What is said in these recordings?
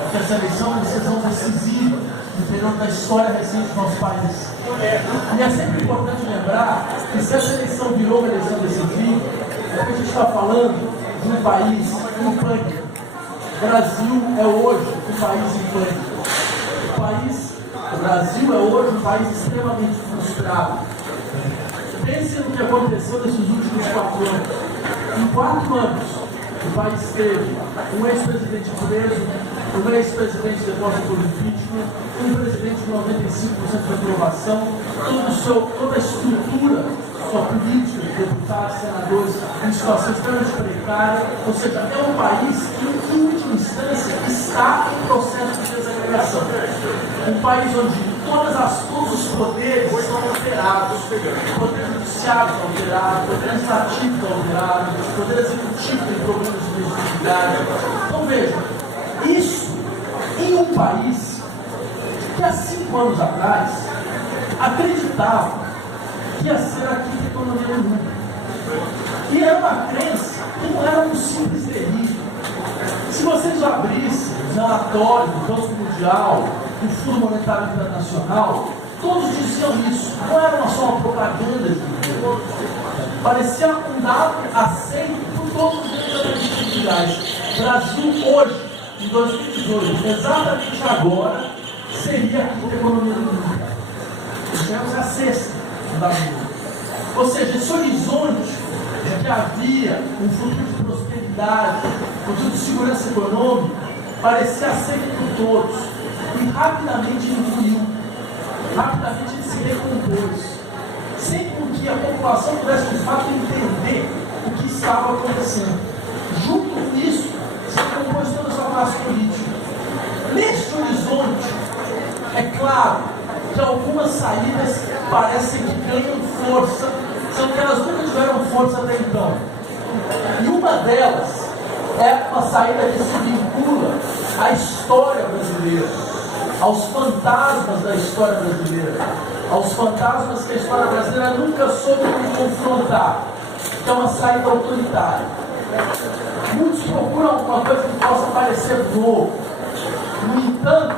porque essa eleição é uma decisão decisiva, dependendo da história recente do nosso país. E é sempre importante lembrar que se essa eleição virou uma eleição decisiva, é porque a gente está falando de um país em pânico. O Brasil é hoje um país em pânico. O Brasil é hoje um país extremamente frustrado. Pense no que aconteceu nesses últimos 4 anos. Em 4 anos, o país teve um ex-presidente preso, um ex-presidente deposto por impeachment, um presidente com 95% de aprovação, toda a estrutura, sua política, deputados, senadores, em situação extremamente precária. Ou seja, é um país que, em última instância, está em processo de desagregação. Um país onde todos os poderes estão alterados, o poder judiciário está alterado, o poder legislativo está alterado, o poder executivo tem problemas de legitimidade. Então veja, isso em um país que há 5 anos atrás acreditava que ia ser a quinta economia do mundo. E era uma crença que não era um simples delírio. Se vocês abrissem os relatórios do Banco Mundial, do Fundo Monetário Internacional, todos diziam isso. Não era só uma propaganda de dinheiro. Parecia um dado aceito por todos os analistas mundiais. Brasil hoje, em 2018, exatamente agora, seria a quinta economia do mundo. Tivemos a sexta da mundo. Ou seja, esse horizonte de que havia um futuro de prosperidade, um futuro de segurança econômica, parecia aceito por todos. E rapidamente ele fluiu, rapidamente ele se recompôs, sem que a população pudesse de fato entender o que estava acontecendo. Junto com isso, se recompôs toda a sua classe política. Neste horizonte, é claro que algumas saídas parecem que ganham força, sendo que elas nunca tiveram força até então. E uma delas é uma saída que se vincula à história brasileira, aos fantasmas da história brasileira, aos fantasmas que a história brasileira nunca soube confrontar, que é uma saída autoritária. Muitos procuram alguma coisa que possa parecer novo. No entanto,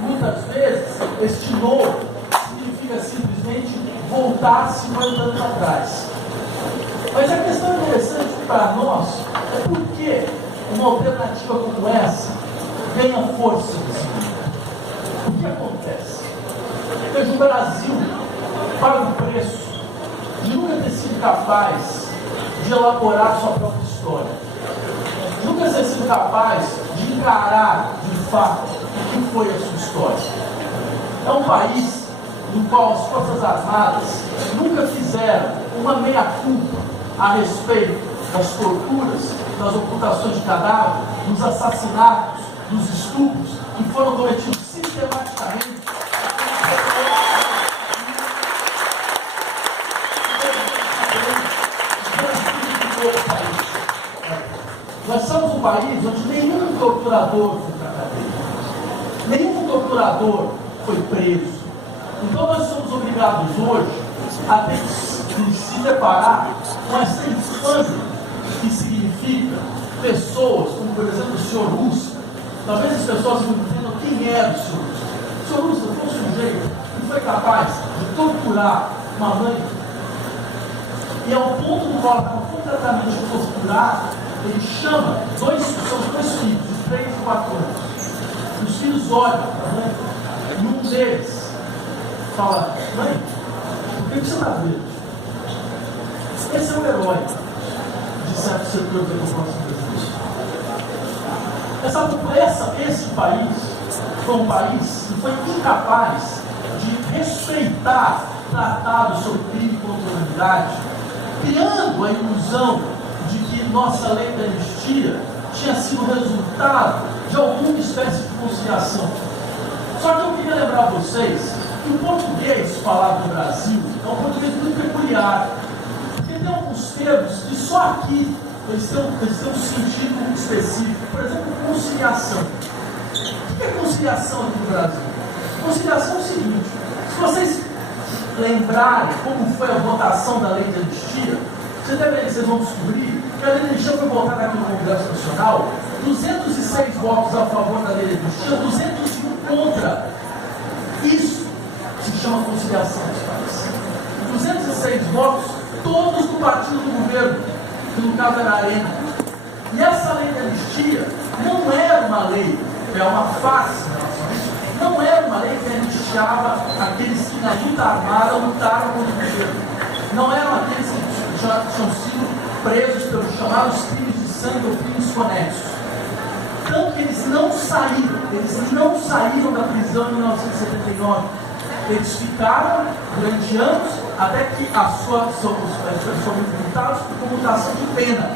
muitas vezes, este novo significa simplesmente voltar 50 anos atrás. Mas a questão interessante para nós é por que uma alternativa como essa ganha força nesse mundo. O que acontece? Veja, o Brasil paga o preço de nunca ter sido capaz de elaborar sua própria história, nunca ter sido capaz de encarar de fato o que foi a sua história. É um país no qual as Forças Armadas nunca fizeram uma meia-culpa a respeito das torturas, das ocultações de cadáver, dos assassinatos, dos estupros que foram cometidos sistematicamente. Nós somos um país onde nenhum torturador foi para a cadeia, nenhum torturador foi preso. Então nós somos obrigados hoje a ter que se deparar com essa infâmia que significa pessoas, como por exemplo o senhor Russo. Talvez as pessoas não entendam quem era o senhor Russo. O senhor Russo foi um sujeito que foi capaz de torturar uma mãe, e ao ponto do qual ela estava completamente torturada, ele chama são dois filhos, de 3 e 4 anos. Os filhos olham para a mãe e um deles fala: mãe, por que você está vendo? Esse é o herói de certo setor da população brasileira. Esse país foi um país que foi incapaz de respeitar tratados sobre crime contra a humanidade, criando a ilusão de que nossa lei da anistia tinha sido resultado de alguma espécie de conciliação. Só que eu queria lembrar a vocês que o português falado no Brasil é um português muito peculiar, porque tem alguns termos que só aqui eles têm um sentido muito específico. Por exemplo, conciliação. O que é conciliação aqui no Brasil? Conciliação é o seguinte: se vocês lembrarem como foi a votação da lei de anistia, vocês vão descobrir que a lei de anistia foi votada aqui no Congresso Nacional 206 votos a favor da lei de anistia, 201 contra. Isso se chama conciliação dos países. 206 votos, todos do partido do governo, que no caso era a Arena. E essa lei de anistia não era uma lei, é uma farsa em relação a isso, não era uma lei que anistiava aqueles que na luta armada lutaram contra o governo. Não eram aqueles que já tinham sido presos pelos chamados crimes de sangue ou crimes conexos. Tanto que eles não saíram da prisão em 1979. Eles ficaram durante anos até que eles foram imputados por comutação de pena.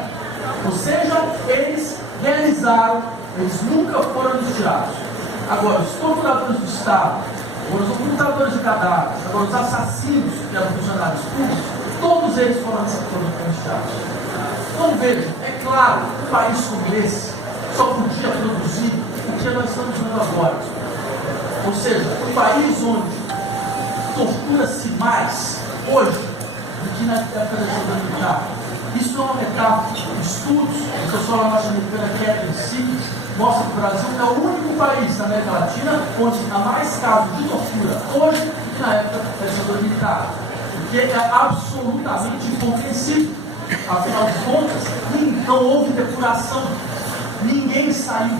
Ou seja, eles realizaram, eles nunca foram anistiados. Agora, os torturadores do Estado, agora os ocultadores de cadáveres, agora os assassinos que eram funcionários públicos, todos eles foram anistiados. Então vejam, é claro, um país como esse só podia produzir o que nós estamos vendo agora. Ou seja, um país onde tortura-se mais hoje do que na época da ditadura militar. Isso não é uma metáfora. Estudos, a socióloga norte-americana Catherine Sittis mostra que o Brasil é o único país da América Latina onde há mais casos de tortura hoje do que na época da ditadura militar. Porque é absolutamente incompreensível. Afinal de contas, não houve depuração. Ninguém saiu.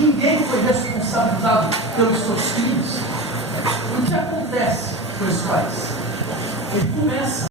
Ninguém foi responsabilizado pelos seus crimes. O que acontece com esse país? Ele começa